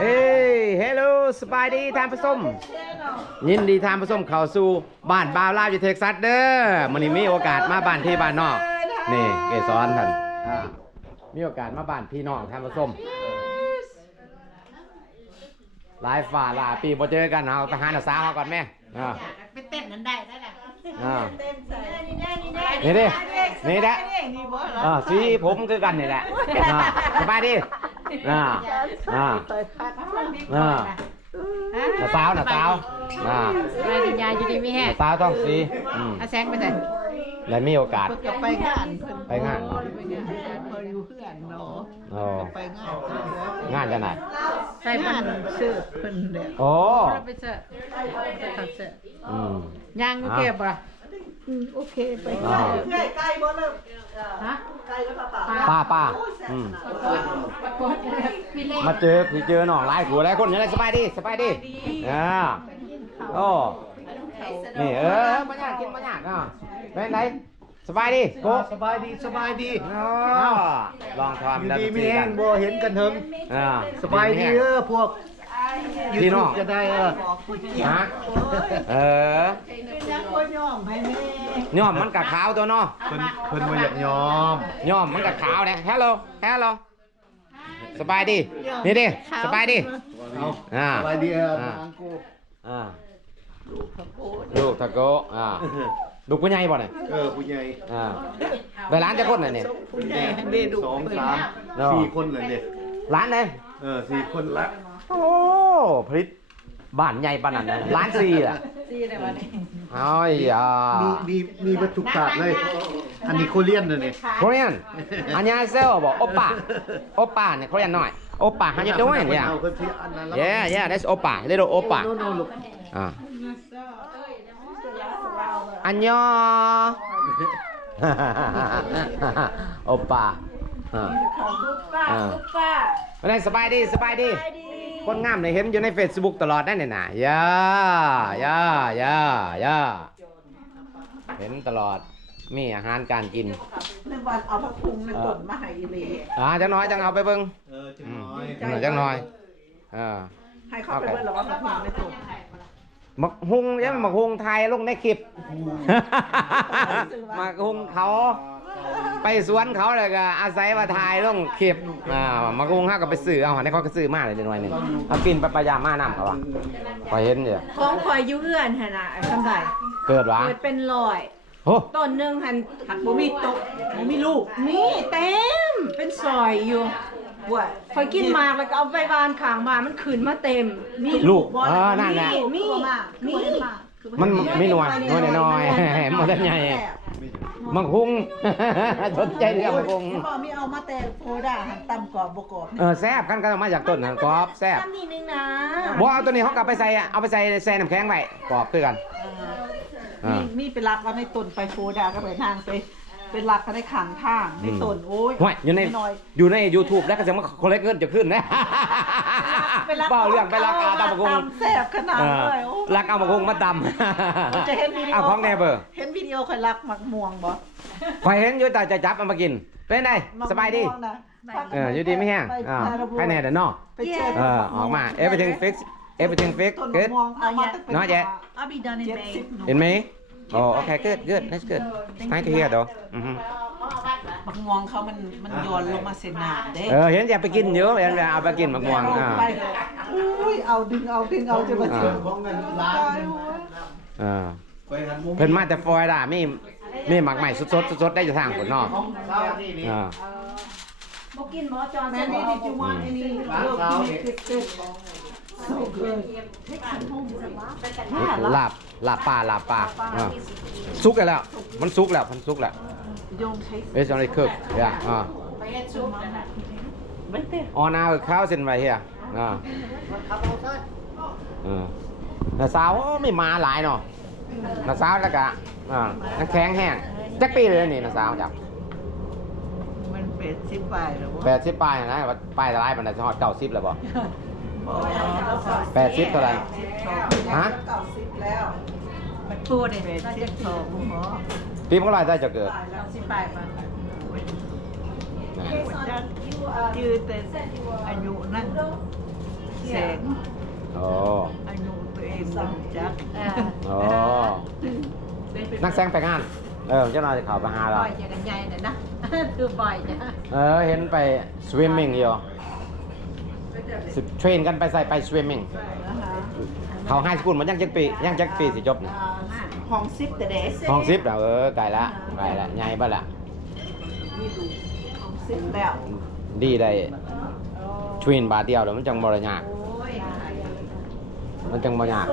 เฮ้ยเฮลโลสบายดีทานผสม ยินดีทานผสมเข้าสู่บ้านบาวลาวอยู่เท็กซัสเด้อมันนี้มีโอกาสมาบ้านที่บ้านนอก นี่เกสรท่านอ่ามีโอกาสมาบ้านพี่น้องทานผสมหลายฝ่าหลายปีบ่เจอกันเอาไปหาหน้าสาวเขาก่อนแม่อ่าไปเต้นนั้นได้ได้แหละอ่าเต้นใส่นี่ได้นี่ได้นี่ดินี่แหละนี่บ่เหรออ่าสีผมคือกันนี่แหละอ่าสบายดี อ่าอ่าอ่าหน้าสาวหน้าสาวอ่าไปดิยาอยู่ดีมีหแฮะน้าสาวต้องสีอืมอาแซงไปใส่และมีโอกาสเพิ่นก็ไปงานเพิ่นไปงาน ไปงานเพิ่นอยู่เพื่อนเนาะโอ้ไปงานเพิ่นเด้องานจะไหนใส่ไปปังานนเสิร์ฟเพิ่นเด้อโอ้ไปเสิร์ฟไปขับเสิร์ฟอืมยางก็เก็บอะ อืมโอเคไปอ่าใกล้ใกล้บ่เริ่มฮะใกล้แล้วป่ะป่ะป้าป้าอืมพี่เล่มาเจอพี่เจอน้องหลายผัวหลายคนยังไงสบายดีสบายดีอ่าโอ้นี่เออมาอยากกินมาอยากอะเป็นไงสบายดีโกสบายดีสบายดีอ๋อลองทำอยู่แล้วดีก็มีคุยแห้กังนบ่เห็นกันเถิงอ่าสบายดีเออพวก พี่น้องจะได้เออฮะเออเป็นยังบ่ยอมให้แม่ย่อมมันกับขาวตัวเนาะเพิ่นเพิ่นบ่อยากยอมย่อมมันกับขาวเนี่ยฮัลโหลฮัลโหลสบายดีนี่ดิสบายดีเอาอ่าสบายดีเอออ่าทางกูอ่าลูกตะโกอ่าลูกผู้ใหญ่บ่เนี่ยเออผู้ใหญ่อ่าไปร้านจะคนไหนเนี่ยผู้ใหญ่ให้ได้ดูสองเพิ่นสามเนาะสี่คนเลยเนี่ยร้านไหนเออสี่คนละ โอ้พริษบ้านใหญ่ปานนั้นนะร้านซีอะซีได้ป่ะนี่เอ้ยอ่ามีมีมีวัตถุศาสตร์เลย อันนี้โคเรียนเลยเนี่ยโคเรียนอันยาเซลบอกโอป้าโอป้าเนี่ยโคเรียนหน่อยโอป้า how you doing เนี่ยเอาคนที่อันนั้นแล้ว yeah yeah that's โอป้า little โอป้าโน่นโน่นลูกอ่าอันยอโอป้าอ่าป้าอ่าป้า ไม่ได้สบายดีสบายดี คนงามเลยเห็นอยู่ใน Facebook ตลอดได้เนี่ยนะย่าย่าย่าย่าเห็นตลอด มีอาหารการกินในวันเอาพระพุงในต้นมาให้อีหลีอ่าจังน้อยจังเอาไปเบิ่งเออจังอืมน้อยหน่อยจังน้อยอ่า ให้เขาไปเบิ่งแล้วว่าพระพุงในต้นมักฮุงยังมักฮุงไทยลงในคลิปมักฮุงเขา ไปสวนเขาเลยก็อาศัยว่าถ่ายลงคลิปอ่ามักฮุงเขาก็ไปซื้อเอาในเขาก็ซื้อมาเลยเดี๋ยวหน่อยหนึงเอากินไปปยามมาน้ำเขาอะพอเห็นอยู่ของข่อยอยู่เอื้อนหั่นน่ะคำใดเกิดวะเกิดเป็นลอยโอ้ต้นหนึงหันหักบ่มีตกบ่มีลูกนี่เต็มเป็นซอยอยู่ว่าข่อยกินหมากแล้วก็เอาไปวานข้างบ้านมันขึ้นมาเต็มมีลูกบ่เออนั่นแหละมีมี มันไม่หน่วยหน่วยน้อยๆมันได้ใหญ่ มังคุง สนใจเรื่องมังคุงพ่อมีเอามาแต่โพดาหันตำกรอบบ่กรอบเออแซ่บกันก็มาจากต้นนั่นกรอบแซ่บซ้ำนี่นึงนะบ่เอาตัวนี้เขากลับไปใส่อะเอาไปใส่แซ่น้ำแข็งไว้กรอบคือกันมีมีไปรักเอาในต้นไปโฟดาก็ไปทางไปเป็นรักกันในขังทางในต้นโอ้ยห่วยอยู่ในน้อยอยู่ใน YouTube แล้วก็จะมาคอลเลกเงินจะขึ้นนะไปรักเปล่าเรื่องไปรักอาตามมังคุงตำแซ่บขนาดเออเลยโอ้รักเอามังคุงมาตจะเห็นวิำดีโอเอาของแน่เบอร์เห็น วิดีโอใครรักหมักม่วงบ่คอยเห็นอยู่แต่จะจับเอามากิน เป็นไงหมักสบายดี ม่วงนะเอออยู่ดีไม่แห้งไปอ่าไประบุภายในเด้อเนาะไปเจอเออออกมา everything fix everything fix ต้น good มะม่วงเอามาตั้งเป็น Not yet I'll be done in เจ็ด May สิบหนูเห็นไหมโอ้โอเค good good that's good nice to hear though อือฮึมะม่วงเขามันมันโยนลงมาเส้นหน้าเด้เออเห็นอยากไปกินเยอะเห็นอยากเอาไปกินมะม่วงอ่าไปอุ้ยเอาดึงเอาดึงเอาจะมาเจอของเงินล้านหนึ่งอ่า ไปหันมุมเพิ่นมาแต่ฟลอริดามีมีหมักใหม่สดๆสดๆได้อยู่ทางผลเนาะของเศร้านี่นี่อ่าบ่กินหมอจอนแม่นี่ดิจิวันนี่นี่เลิกกินเกิดโซเกินลาบลาบปลาลาบปลาอ่าสุกแล้ว มันสุกแล้วมันสุกแล้วโยงใช้ It's only cooked yeah อ่าไม่เต้ on our cows in right here อ่าอ่าน้าสาวไม่มาหลายเนาะ น้าสาวแล้วก็อ่าน้ำแข็งแห้งจักปีเลยนี่น้าสาวจ้ะมันเป็ดสิบใบหรือว่าแปดสิบป้ายนะว่าป้ายละลายมันจะฮอดเก้าสิบแล้วบ่แปดสิบเท่าไหร่ฮะ เก้าสิบแล้วมันพูดเด้เป็ดสิบสองหมอปีเมื่อไรได้จะเกิดสิไปมานะจักยืดแต่อายุนั่งแสงโอ้ไอ้หนู ตัวเองสั่งจักเออโอ้นักแสงไปงาน เออเจ้าหน่อยจะเข้าไปหาเราบ่อยจะกันใหญ่น่ะนะคือบ่อยจ้ะเออเห็นไปสวิมมิ่งอยู่สิเทรนกันไปใส่ไปสวิมมิ่งนะคะเขาให้สกุลมันยังจักปียังจักปีสิจบนะอ่าห้องซิปแต่เด็กห้องซิปแล้วเออไกลละไกลละใหญ่บ้าละห้องซิปแล้วดีได้ทวินบาทเดียวแล้วมันจังบริยาก มันจังบริยาก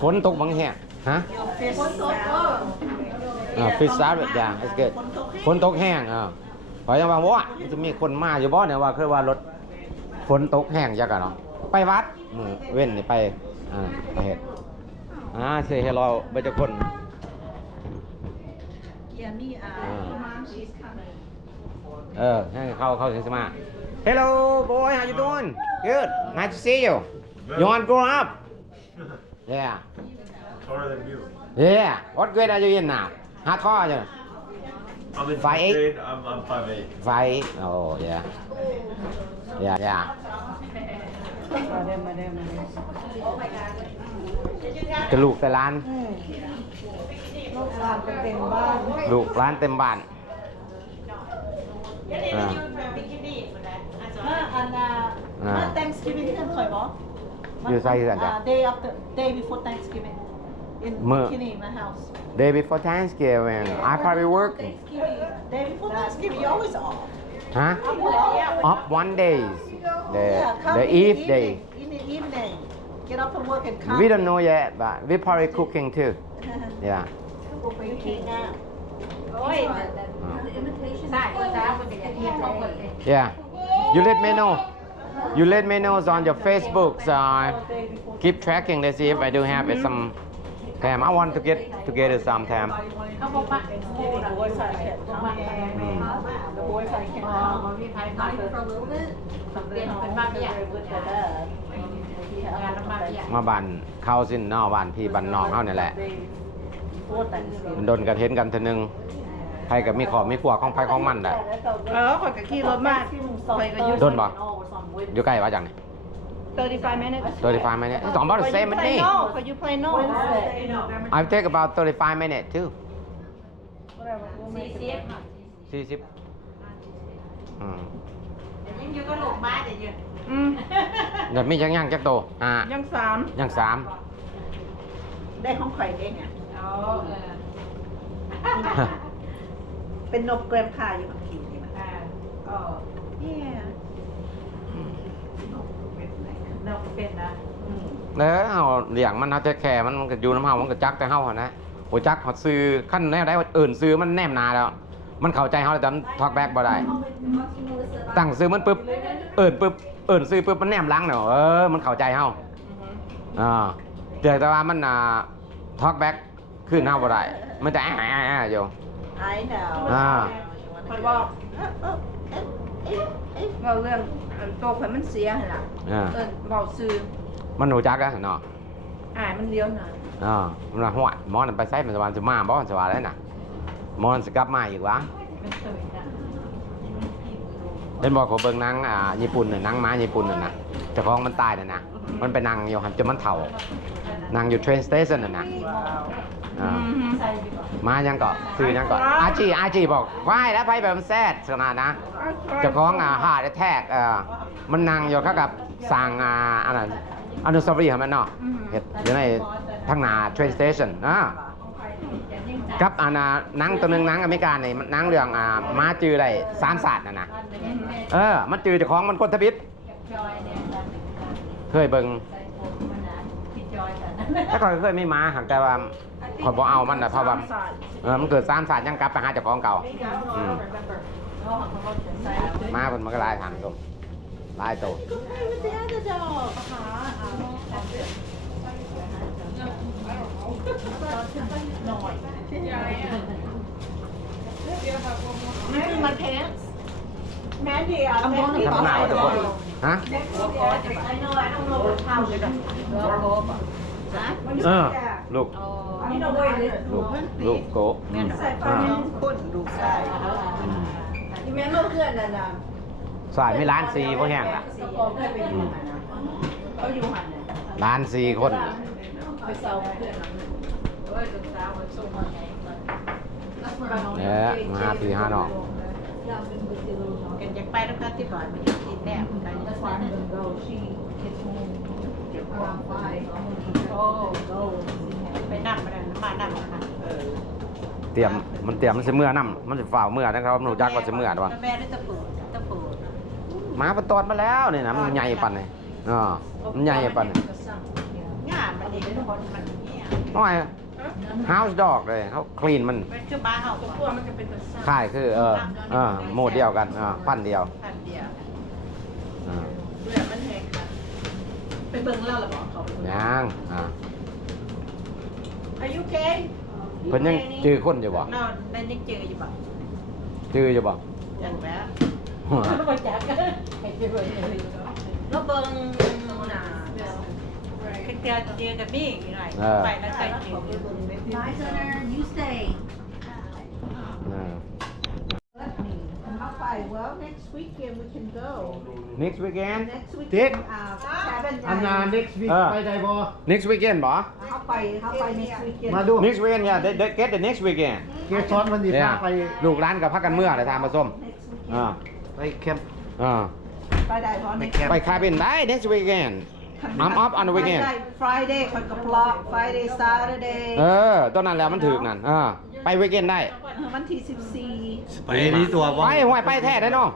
ฝนตกบางแห่งฮะฝนตกอ่าฟิสซาร์ดอย่างเกิดฝนตกแห้งอ่าพอยังว่าว่ามันจะมีคนมาอยู่บ่เนี่ยว่าคือว่ารถฝนตกแห้งจักอะเนาะไปวัดมือเว้นนี่ไปอ่าไปเฮ็ดอ่าเสียให้เราไปจะคนเกียร์นี่อ่าเออให้เข้าเข้าถึงสมา Hello boy how you doing good nice to see you you want to grow up yeah Taller than you. yeah what grade are you in now how tall are you I'm in Five fifth eight? grade. I'm, I'm five eight. five oh yeah yeah yeah มาเด้มาเด้มาเด้จะลูกแต่ร้าน ลูกหลานก็เต็มบ้าน ลูกร้านเต็มบ้าน อ่า มาอันน่ะ อ่า มา Thanksgiving ที่นั่นเคยบอก อยู่ไสที่นั่นจ้ะ อ่า day after day before Thanksgiving in มื้อ Kinney my house day before Thanksgiving I probably work day before Thanksgiving you always off huh off one days the Yeah, come the in eve day evening, in the evening get up from work and come we don't know yet but we probably cooking too yeah you can't now Yeah you let me know you let me know on your Facebook so I keep tracking to see if I do have some time I want to get together sometime เขาบอกว่า the boys are kept coming the boys are kept อ๋อบ่มีใครมาเปลี่ยนเป็นบ้านเนี่ยงานบ้านเนี่ยมาบ้านเข้าสิ้นเนอกบ้านพี่บ้านน้องเขาเนี่ยแหละ before Thanksgiving มันโดนกันเห็นกันเทอนึง ใครกับมีขอบมีขวของไผของมันแหละเออข่อยก็ขี่รถมาข่อยก็อยู่ โดนบ่ อยู่ใกล้ว่าจังนี่35 minutes 35 minutes it's about the same with me no ข่อยอยู่ play no I take about 35 minutes too สี่สิบ40อืมยังอยู่ก็ลูกบ้านเดี๋ยวอืมเดี๋ยวมีจังยังจักโตอ่ายังสามยังสามได้ของข่อยเองอะ เอาเออ เป็นนกแกรมคาอยู่บางทีนี่มันอ่าก็ yeah เราก็เป็นนะเออเอาเลี้ยงมันเอาแต่แค่มันก็อยู่น้ำเฮามันก็จักแต่เฮาหั่นนะโอ้จักหอดซื้อขั้นแน่ได้ว่าเอิ่นซื้อมันแนมหนาแล้ว มันเข้าใจเฮาแต่มันทอกแบกบ่ได้ ตั้งซื้อมันปุ๊บเอิ่นปุ๊บเอิ่นซื้อปุ๊บมันแนมหลังเนาะเออมันเข้าใจเฮาอ่าแต่ว่ามันอ่าทอกแบกขึ้นเฮาบ่ได้ มันจะแอะแอะแอะอยู่ I know อ่าข่อยบอกเราเรื่องอันโตข่อยมันเสียหั่นล่ะอ่าเอิ้นเว้าซื่อมันรู้จักอะเนาะอ้ายมันเลี้ยวหน่อยอ่ามันว่าห้วยหมอนั่นไปไสมันสวรรค์สิมาบ่มันสิว่าแล้วน่ะหมอนั่นสิกลับมาอีกวะเป็นตื่นนะเป็นบอกขอเบิ่งหนังอ่าญี่ปุ่นน่ะหนังม้าญี่ปุ่นน่ะนะเจ้าของมันตายน่ะนะมันไปนั่งอยู่หันจนมันเฒ่านั่งอยู่เทรนสเตชันน่ะนะ อ่าอืมมายังเกาะซื้อยังเกาะอาจีอาจีบอกว่ายแล้วไปแบบมันแซดขนาดนะเจ้าของอ่าฮาร์ดแทกเอ่อมันนั่งอยู่เข้ากับสั่งอ่าอันนั้นอนุสาวรีย์ของมันเนาะเห็ดอยู่ในทางหนาเทรนสเตชันอ่ากับอันน่ะหนังตัวหนึงหนังอเมริกันนี่มันหนังเรื่องอ่าม้าจือได้สามศาสตร์น่ะนะเออ มันจือเจ้าของมันคนทบิดจอยเนี่ยเคยเบิ่งใส่ผมมันนะพี่จอยกันแต่ก่อนเคยไม่มาหากแต่ว่า ขอยบ่เอามันนะเพราะว่าเออมันเกิดสามศาสตร์ยังกลับไปหาเจ้าของเก่าอืมมาคนมันก็หลายทางชมหลายโตนี่คือมันแพงแม่ดีอะทำหน้าว่าทุกคนฮะ I know I don't know what how to do เออลูก ลูกลูกโกะอืมใส่ปลาอ่าคนดูใส่อืมที่แม่เมื่อคืนนั่นน่ะสายไม่ล้านสี่เพวกแห้งล่ะล้านสี่คนเนี่ยมาสี่ห้าน้องกันอยากไปแล้วก็ที่บ่อนมันกินแน่ไปแล้วฟัน ไปนั่งมาแล้วมานั่งมาเตรียมมันเตรียมมันสิเมื่อนํมันสิฝ่าวเมื่อนะครับหนูจักว่าสิเมื่อวะแม่ได้ตะปูตะปูหมาเป็นตอนมาแล้วนี่นะมันใหญ่ปันนี่อ๋อมันใหญ่ปันนี่งามมันเองทุกคนมันเนี่ยน้อยเฮาส์ดอกเลยเขาคลีนมันเป็นคือบ้าเฮาตัวมันจะเป็นตัวค่ายคือเออเออโหมดเดียวกันอ่าพันเดียวพันเดียวอ่าเบื่อมันแหงค่ะไปเบิ่งเล่าหรอบอกเขาไปเบิ่งยังอ่า อายุเกงเพิ่นยังจื้อคนอยู่บ่นอนนั่นยังเจออยู่บ่จื้ออยู่บ่อย่างแล้วหัวบ่จักให้เจอเลยแล้วเบิ่งน่ะคือเจอเจอกับมี่หน่อยไปแล้วใส่เกง Bye, Center. You stay. อ่า เอาไป well next weekend we can go next weekend next ติ๊ weekend กอ่า cabin อันนา next week เออไปได้บ่ next weekend บ่เขาไปเขาไป next weekend มาดู next weekend yeah they, they get the next weekend เกสอนวันนี้พาเนี่ยไปลูกร้านกับพักกันเมื่อเลยทางผสม next weekend อ่าไปแคมป์ อ่าไปได้เพราะไป next แคมป์ไปคาบินได้ next weekend I'm off on the weekend Friday Friday คนกับ block Friday Saturday เออตอนนั้นแล้วมันถึกนั่นอ่า ไป weekend ได้เออวันที่14ไปนี่ตัวบ่ไปห่วยไปแท้ได้เนาะ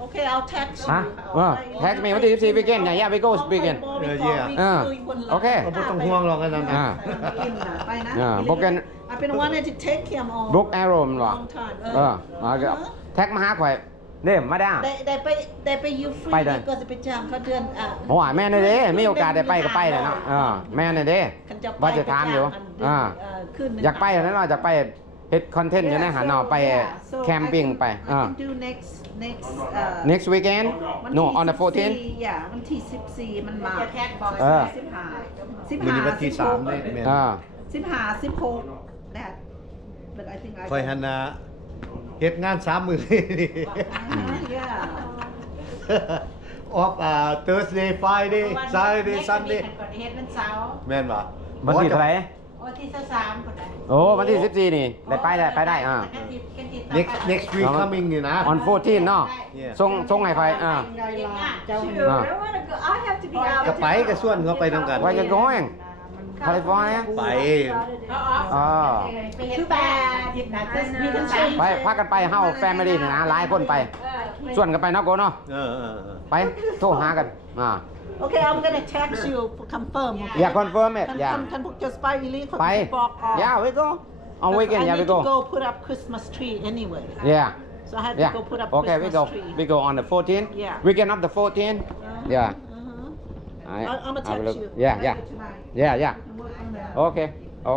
โอเคเอา text ฮะเออแท็กมีวันที่14 weekend อย่าอย่าไป go weekend เออเยี่ยเออโอเค ก็บ่ต้องห่วงหรอกอันนั้นอ่านะไปนะ อ่า book and- I've been wanting to take him on book arrow มันบ่ long time เออเอาเดี๋ยวแท็กมาหาข่อยเด้มาได้ได้ได้ไปได้ไปยูฟรีไปได้ ก็จะไปจ้างเขาเดือนอะ โอ้ยแม่นเลยเด้มีโอกาสได้ไปก็ไปเลยเนาะเออแม่นเลยเด้ คันจะไปว่าจะถามอยู่ไปจ้งนเดืนอ่าเอ่อคืนหนึ่งอยากไปอันนั้นเนาะอยากไป เฮ็ดคอนเทนต์อยู่ในหันเนาะไป Yeah, so แคมปิ้ง I can- ไป I อ่า can do next next เอ่อ next weekend วัน no ที่ on the 14 14 yeah วันที่14มันมาจะแท็กบอกเออ สิบห้าสิบมื้อห้านี้วันที่สามเลยแม่นอ่า สิบห้าสิบหก that but I think I คอยหันนาเฮ็ดงาน3มื้อนี่ yeah ออฟอ่า Thursday Friday Saturday Sunday ก่อนเฮ็ดมันเสาร์แม่นบ่วันที่เท่าไหร่ วันที่สามคนใดโอ้วันที่ 14 นี่ ได้ไปได้ไปได้อ่า next next week coming นี่นะ on 14เนาะ Yeah ส่งส่งให้ใครอ่าเจ้าอ่า I want to go. I have to be out. ก็ไปก็ส่วนเขาไปนำกัน Where you going California ไปอ๋อ Too bad ยิบนะมีทั้งสามไปพักกันไปเฮาแฟมิลี่นี่นะหลายคนไป ส่วนกันไปเนาะโกเนาะ เออเออเออไปโทรหากันอ่า Okay I'm gonna text you for confirm อย่า confirm it ท่านอย่าท่านท่านพวกจะไปอีลีคนไปที่บอกออก yeah we go on weekend I yeah we need to go go put up Christmas tree anyway yeah so I have yeah to go put up okay we Christmas go tree we go on the 14th Yeah. weekend of the 14th yeah Uh-huh. I, I'll- I'm gonna I will text look- you. yeah I'll yeah do it tonight. yeah yeah We can work on that. okay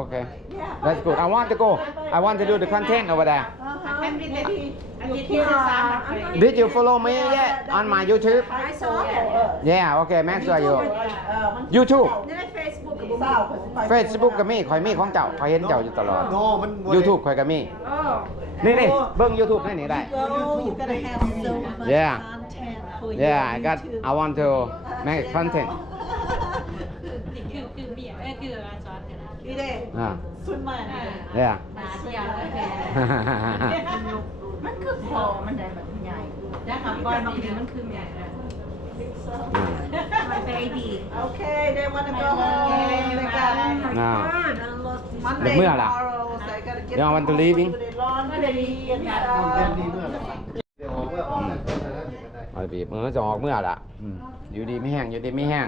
okay Yeah. that's good I want to go I want to do the content over there Uh-huh. แค่มีแต่ Maybe อัน you นี้ที่ can- สาม did you follow me yet on my YouTube I saw it. yeah okay make sure you เอ่อมัน YouTube Then I Facebook. เศร้า Facebook ก็มีข่อยมีของเจ้าข่อยเห็นเจ้าอยู่ตลอด โนมันบ่ได้ YouTube ข่อยก็มี Oh. นี่นี่เบิ่ง YouTube ได้นี่ได้ Go, you gotta have so much Yeah. content for Yeah your I got YouTube. I want to make content นี่คือคือเบียร์เอ้ยคืออาจารย์เนี่ยนะ นี่เด้ อ่า สุดมัน yeah นาเที่ยวแล้วแพ้มั นคือพอมันได้แบบใหญ่แล้วคำก้อนนี้มันคือใหญ่นะ My baby. Okay they wanna go home they got อ่า Monday เดี๋ยวเมื่อล่ะ tomorrow so I gotta get You want them to home, leaving? do their laundry and เดือนนี้ stuff เมื่อไหร่เดี๋ยวออกเมื่อออกแต่ต้นแล้วเอาบีบมือจะออกเมื่อละอืมอยู่ดีไม่แห้งอยู่ดีไม่แห้ง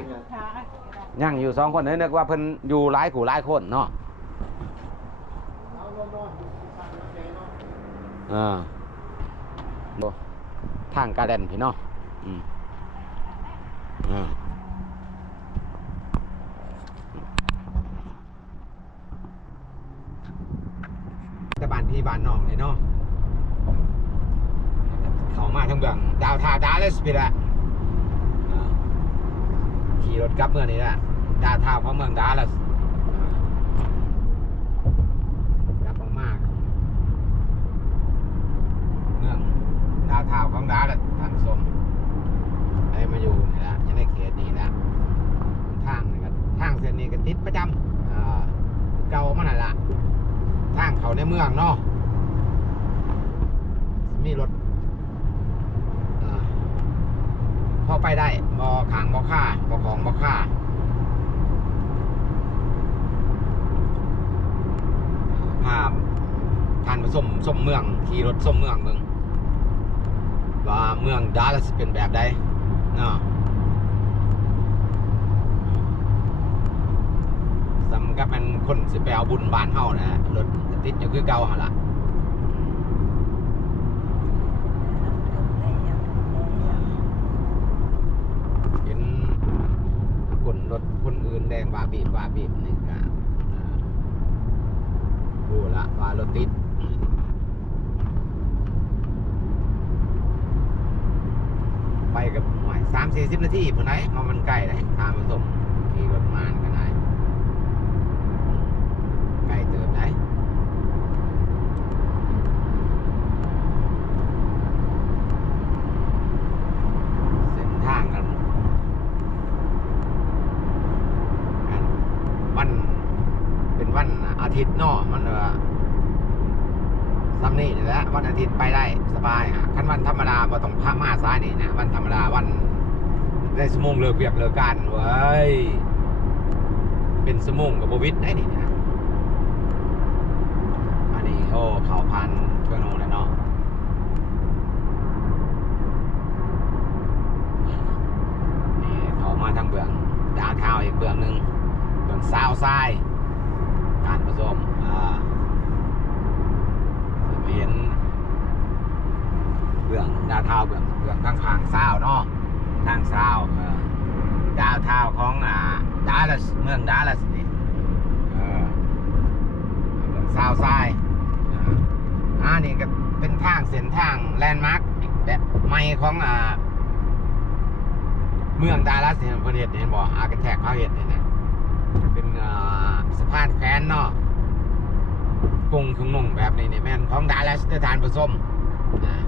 ย่างอยู่สองคนนึกว่าเพิ่นอยู่หลายขู่หลายคนเนาะอ่าโอ้ ทางกาแดนพี่นาะอืมอ่าแต่บ้านพี่บ้านน้องเลยเนาะเขามาทั้งเบืองดาวทาดาเลสไปละขี่รถกลับเมืองนี้ละดาวทาเพราะเมืองดาเลส แหละทางสมไอ้มาอยู่นี่แหละยังด้เขตนี้ละทางนี่ก็ทางเส้นนี้ก็ติดประจำเก่ามาหน่อยละทางเขาในเมืองเนาะมีรถพอไปได้บอขังบอค่าบอของบอค่าภาพทานผสมส้มเมือง ขี่รถส้มเมืองมึง ว่าเมืองดัลลัสเป็นแบบใดเนาะสำกับมันคนสิไปเอาบุญบานเฮานะฮะรถติดอยู่คือเก่าหั่นล่ะเห็นคนรถคนอื่นแดงบาบีบบาบีบนี่ก็เอ่อรู้ละว่ารถติด ไปกับสามสี่สิบนาทีผู้ไหนมามันใกล้เลยทางมาส่งขี่รถมานกันได้ไกลเติมได้เส้นทางกัน วันเป็นวันอาทิตย์นอะมันว่า ซัมนี่นี่และวันอาทิตย์ไปได้สบายฮะคันวันธรรมดาพอต้องพามาซ้ายนี่นะวันธรรมดาวันได้สมงเลิกเวียกเลิกการเว้ยเป็นสมงกับบวิทได้นี่นะอันนี้โอ้เขาพันเพื่อนโนแล้วเนาะนี่เขามาทางเบื้องดาเท้าอีกเบื้องหนึ่งเบื้องซาวทรายการผสมอ่าจะไม่เห็น เบื้องดาวเท้าเบื้องเบื้องทางขางซาวเนาะทางซาวดาวเท้าของอ่าดัลลัสเมืองดัลลัสนี่เออซาวทรายอ่านี่ก็เป็นทางเส้นทางแลนด์มาร์คแบบใหม่ของอ่าเมืองดาลัสเนี่ยเพิ่นเฮ็ดเห็นบ่อาร์คิเทคเขาเฮ็ดนี่นะเป็นอ่าสะพานแขวนเนาะกงขนงแบบนี้เนี่ยแม่นของดาลัสสถานผสมอ่าอ่า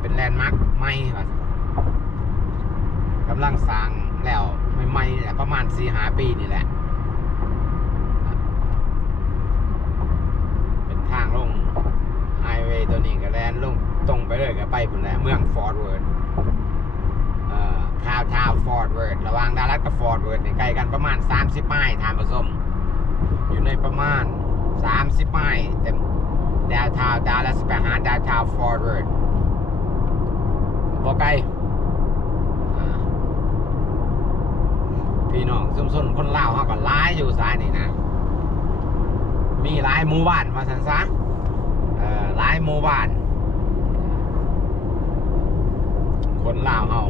เป็นแลนด์มาร์คใหม่ว่าซั่นกำลังสร้างแล้วใหม่ๆนี่แหละประมาณ4-5ปีนี่แหละ เป็นทางลงไฮเวย์ตัวนี้ก็แลนลงตรงไปเลยก็ไปพุ่นแหละเมืองฟอร์ดเวิร์ดเอ่อทาวทาวฟอร์ดเวิร์ดระหว่างดัลลัสกับฟอร์ดเวิร์ดนี่ใกล้กันประมาณ 30ไมล์ทางผสม อยู่ในประมาณ 30ไมล์แต่ดาวทาวดัลลัสไปหาดาวทาวฟอร์ดเวิร์ด ไกลพี่น้องซุมซนคนเลาเขาก็หลายอยู่สายนี่นะ มีหลายหมู่บ้านมาสันซะเอ่อหลายหมู่บ้าน คนเลาเฮา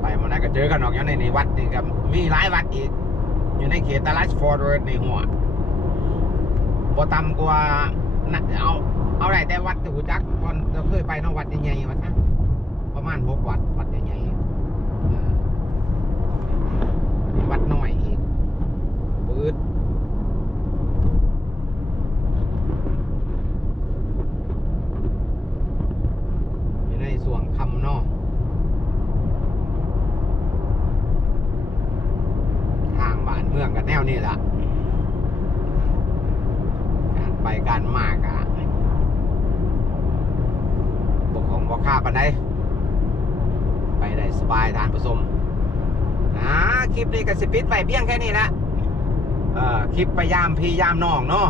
ไปมาได้ก็เจอกันออกอยู่ในนี่วัดนี่กับมีหลายวัดอีก อยู่ในเขตตลาดฟอร์ดเวิร์ดในหัวบ่ต่ำกว่านะเอา เอาได้แต่วัดที่หูจักก่อนเราเคยไปเนอกวัดใหญ่ๆวัดนะประมาณหกวัดวัดใหญ่ๆเออวัดน้อยอีกปืด อยู่ในส่วนคำเนอกทางบ้านเมืองกันแนวนี่แหละการไปการมากอะบกของบกค่าปันไดไปได้สบายทานผสมอ่าคลิปนี้ก็สิปิดไป เพียงแค่นี้นะคลิปไปยามพี่ยามน้องเนาะ